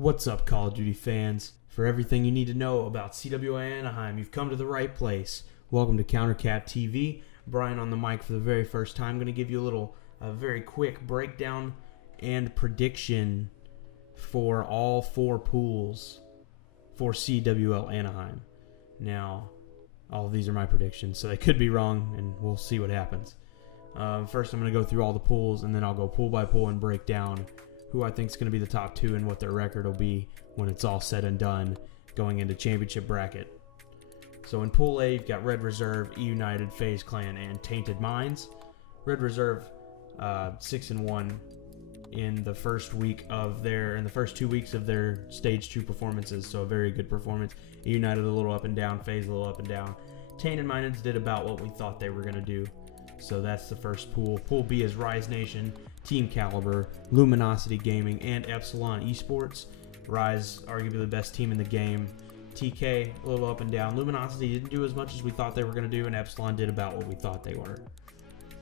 What's up, Call of Duty fans? For everything you need to know about CWL Anaheim, you've come to the right place. Welcome to CounterCap TV. Brian on the mic for the very first time. I'm going to give you a very quick breakdown and prediction for all four pools for CWL Anaheim. Now, all of these are my predictions, so they could be wrong, and we'll see what happens. First, I'm going to go through all the pools, and then I'll go pool by pool and break down who I think is going to be the top two and what their record will be when it's all said and done going into championship bracket. So in Pool A, you've got Red Reserve, E United, FaZe Clan, and Tainted Minds. Red Reserve 6-1 in the first 2 weeks of their Stage 2 performances, so a very good performance. E United a little up and down, FaZe a little up and down. Tainted Minds did about what we thought they were going to do. So that's the first pool. Pool B is Rise Nation, Team Caliber, Luminosity Gaming, and Epsilon Esports. Rise, arguably the best team in the game. TK, a little up and down. Luminosity didn't do as much as we thought they were going to do, and Epsilon did about what we thought they were.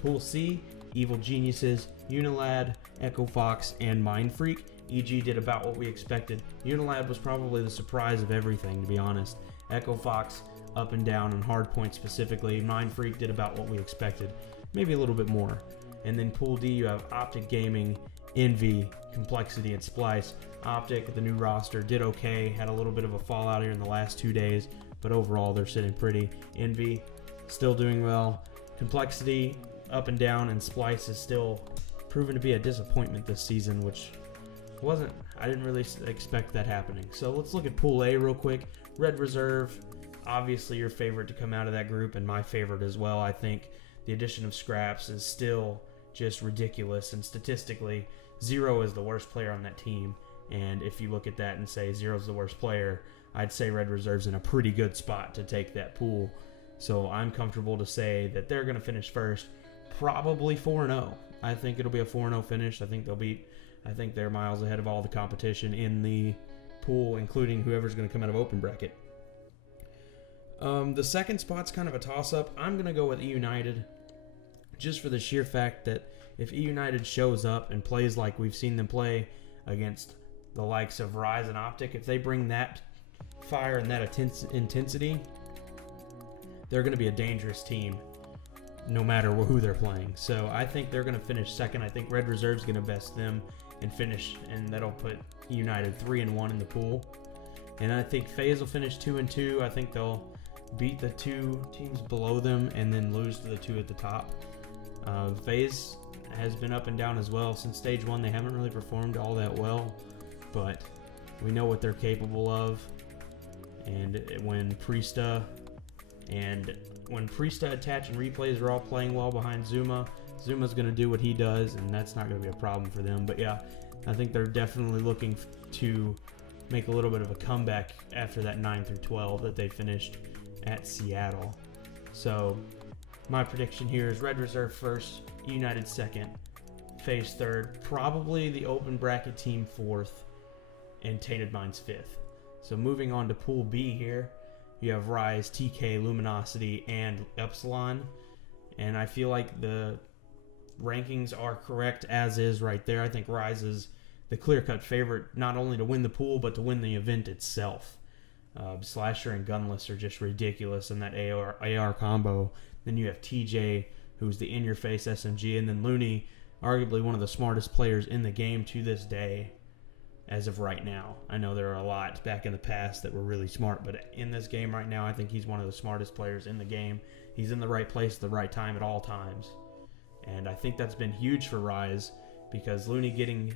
Pool C, Evil Geniuses, Unilad, Echo Fox, and Mind Freak. EG did about what we expected. Unilad was probably the surprise of everything, to be honest. Echo Fox, up and down on hardpoint specifically. Mind Freak did about what we expected, maybe a little bit more. And then Pool D, you have Optic Gaming, Envy, Complexity, and Splice. Optic, the new roster, did okay, had a little bit of a fallout here in the last 2 days, but overall they're sitting pretty. Envy, still doing well. Complexity, up and down, and Splice is still proven to be a disappointment this season, which I didn't really expect that happening. So let's look at Pool A real quick. Red Reserve, obviously your favorite to come out of that group, and my favorite as well. I think the addition of Scraps is still just ridiculous, and statistically, Zero is the worst player on that team. And if you look at that and say Zero's the worst player, I'd say Red Reserve's in a pretty good spot to take that pool. So I'm comfortable to say that they're going to finish first, probably 4-0. I think it'll be a 4-0 finish. I think they're miles ahead of all the competition in the pool, including whoever's going to come out of open bracket. The second spot's kind of a toss-up. I'm going to go with E United, just for the sheer fact that if E United shows up and plays like we've seen them play against the likes of Rise and Optic, if they bring that fire and that intensity, they're going to be a dangerous team no matter who they're playing. So I think they're going to finish second. I think Red Reserve's going to best them and finish, and that'll put United 3-1 in the pool. And I think FaZe will finish 2-2. I think they'll beat the two teams below them and then lose to the two at the top. FaZe has been up and down as well. Since Stage 1, they haven't really performed all that well, but we know what they're capable of. And when Priesta Attach and Replays are all playing well behind Zuma, Zuma's going to do what he does, and that's not going to be a problem for them. But yeah, I think they're definitely looking to make a little bit of a comeback after that 9-12 that they finished at Seattle. So my prediction here is Red Reserve first, United second, FaZe third, probably the open bracket team fourth, and Tainted Minds fifth. So moving on to Pool B here, you have Rise, TK, Luminosity, and Epsilon. And I feel like the rankings are correct as is right there. I think Rise is the clear-cut favorite, not only to win the pool, but to win the event itself. Slasher and Gunless are just ridiculous in that AR combo. Then you have TJ, who's the in-your-face SMG, and then Looney, arguably one of the smartest players in the game to this day as of right now. I know there are a lot back in the past that were really smart, but in this game right now, I think he's one of the smartest players in the game. He's in the right place at the right time at all times. And I think that's been huge for Rise, because Looney getting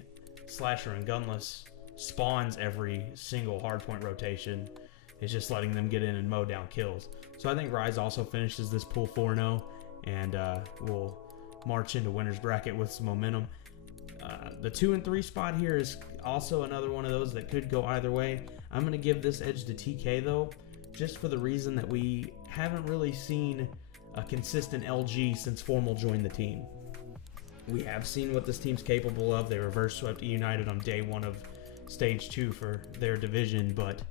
Slasher and Gunless spawns every single hardpoint rotation. It's just letting them get in and mow down kills. So I think Rise also finishes this pool 4-0, and will march into winner's bracket with some momentum. The 2 and 3 spot here is also another one of those that could go either way. I'm going to give this edge to TK though, just for the reason that we haven't really seen a consistent LG since Formal joined the team. We have seen what this team's capable of. They reverse swept United on day 1 of Stage 2 for their division, but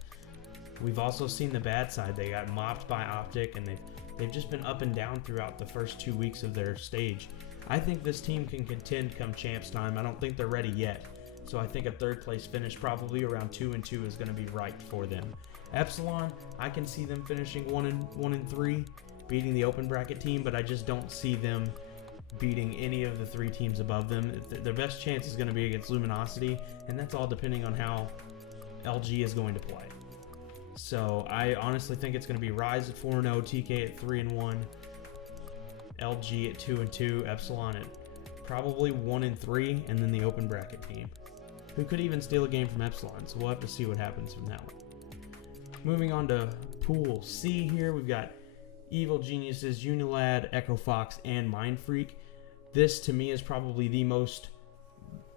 we've also seen the bad side. They got mopped by Optic, and they've just been up and down throughout the first 2 weeks of their stage. I think this team can contend come champs time. I don't think they're ready yet. So I think a third place finish, probably around 2-2, is going to be right for them. Epsilon, I can see them finishing 1-3, beating the open bracket team, but I just don't see them beating any of the 3 teams above them. Their best chance is going to be against Luminosity, and that's all depending on how LG is going to play. So I honestly think it's going to be Rise at 4-0, TK at 3-1, LG at 2-2, Epsilon at probably 1-3, and then the open bracket team, who could even steal a game from Epsilon. So we'll have to see what happens from that one. Moving on to Pool C here, we've got Evil Geniuses, Unilad, Echo Fox, and Mind Freak. This, to me, is probably the most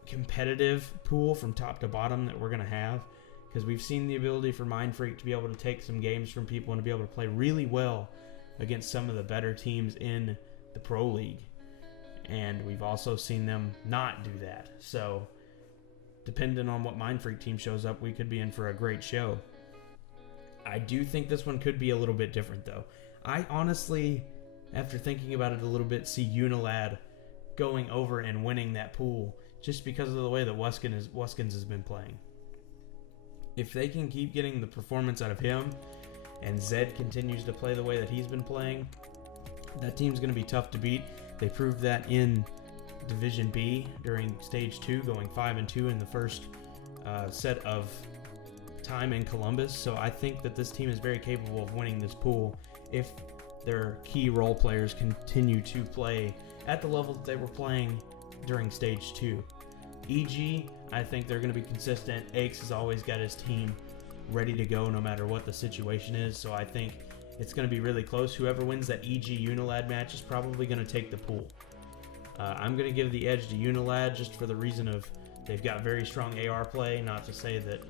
competitive pool from top to bottom that we're going to have, because we've seen the ability for Mind Freak to be able to take some games from people and to be able to play really well against some of the better teams in the Pro League. And we've also seen them not do that. So, depending on what Mind Freak team shows up, we could be in for a great show. I do think this one could be a little bit different, though. I honestly, after thinking about it a little bit, see Unilad going over and winning that pool just because of the way that Wuskins has been playing. If they can keep getting the performance out of him and Zed continues to play the way that he's been playing, that team's going to be tough to beat. They proved that in Division B during Stage 2, going 5-2 in the first set of time in Columbus. So I think that this team is very capable of winning this pool if their key role players continue to play at the level that they were playing during Stage 2. EG, I think they're going to be consistent. Aches has always got his team ready to go no matter what the situation is, so I think it's going to be really close. Whoever wins that EG Unilad match is probably going to take the pool. I'm going to give the edge to Unilad just for the reason of they've got very strong AR play, not to say that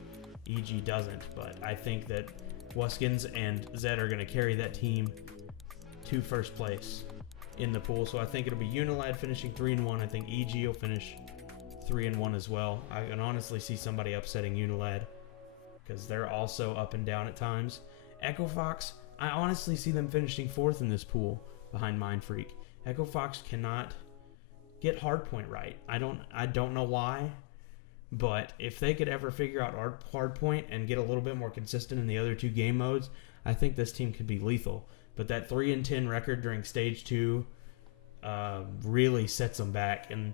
EG doesn't, but I think that Wuskins and Zed are going to carry that team to first place in the pool. So I think it'll be Unilad finishing 3-1. I think EG will finish 3-1 as well. I can honestly see somebody upsetting Unilad because they're also up and down at times. Echo Fox, I honestly see them finishing 4th in this pool behind Mind Freak. Echo Fox cannot get hardpoint right. I don't know why, but if they could ever figure out hardpoint and get a little bit more consistent in the other 2 game modes, I think this team could be lethal. But that 3-10 record during Stage 2 really sets them back, and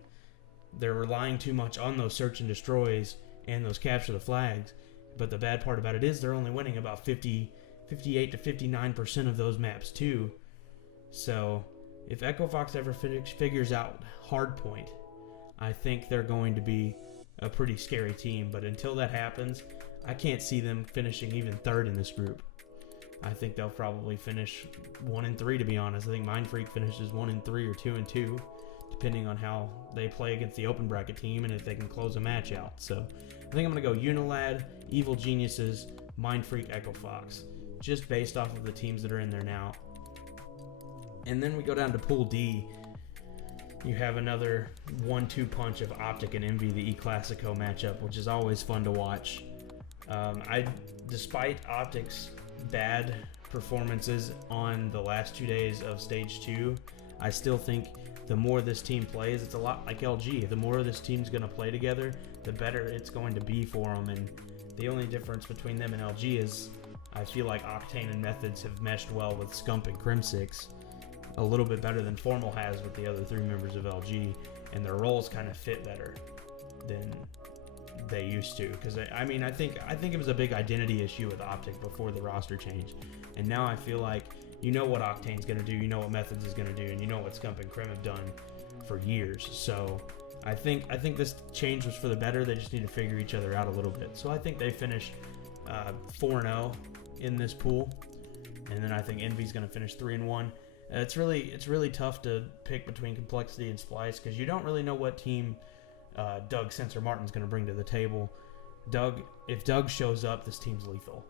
they're relying too much on those search and destroys and those capture the flags. But the bad part about it is they're only winning about 58 to 59% of those maps too. So if Echo Fox ever figures out hardpoint, I think they're going to be a pretty scary team. But until that happens, I can't see them finishing even 3rd in this group. I think they'll probably finish 1-3, to be honest. I think Mind Freak finishes 1-3 or 2-2, depending on how they play against the open bracket team and if they can close a match out. So I think I'm going to go Unilad, Evil Geniuses, Mind Freak, Echo Fox, just based off of the teams that are in there now. And then we go down to Pool D. You have another 1-2 punch of Optic and Envy, the E-Classico matchup, which is always fun to watch. Despite Optic's bad performances on the last 2 days of Stage 2, I still think the more this team plays, it's a lot like LG. The more this team's going to play together, the better it's going to be for them. And the only difference between them and LG is I feel like Octane and Methods have meshed well with Scump and Crim6 a little bit better than Formal has with the other 3 members of LG, and their roles kind of fit better than they used to. Because I think it was a big identity issue with Optic before the roster change, and now I feel like you know what Octane's going to do, you know what Methods is going to do, and you know what Scump and Crim have done for years. So I think this change was for the better. They just need to figure each other out a little bit. So I think they finish 4-0 in this pool, and then I think Envy's going to finish 3-1. It's really tough to pick between Complexity and Splice because you don't really know what team Doug Sensor Martin's going to bring to the table. If Doug shows up, this team's lethal.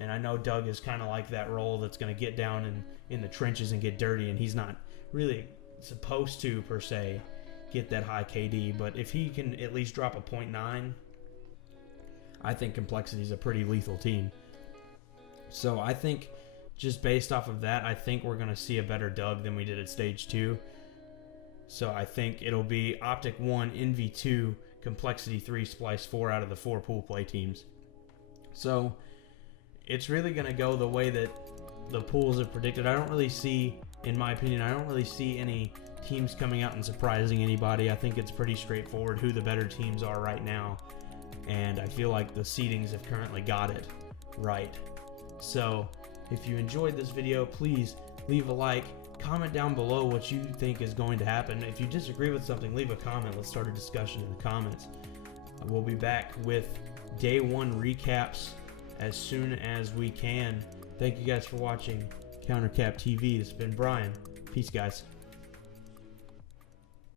And I know Doug is kind of like that role that's going to get down in the trenches and get dirty, and he's not really supposed to, per se, get that high KD. But if he can at least drop a 0.9, I think Complexity's a pretty lethal team. So I think just based off of that, I think we're going to see a better Doug than we did at Stage 2. So I think it'll be Optic 1, Envy 2, Complexity 3 Splice 4 out of the 4 pool play teams. So it's really going to go the way that the pools have predicted. I don't really see, in my opinion, I don't really see any teams coming out and surprising anybody. I think it's pretty straightforward who the better teams are right now, and I feel like the seedings have currently got it right. So if you enjoyed this video, please leave a like, comment down below what you think is going to happen. If you disagree with something, leave a comment. Let's start a discussion in the comments. We'll be back with day 1 recaps as soon as we can. Thank you guys for watching CounterCap TV. This has been Brian. Peace, guys.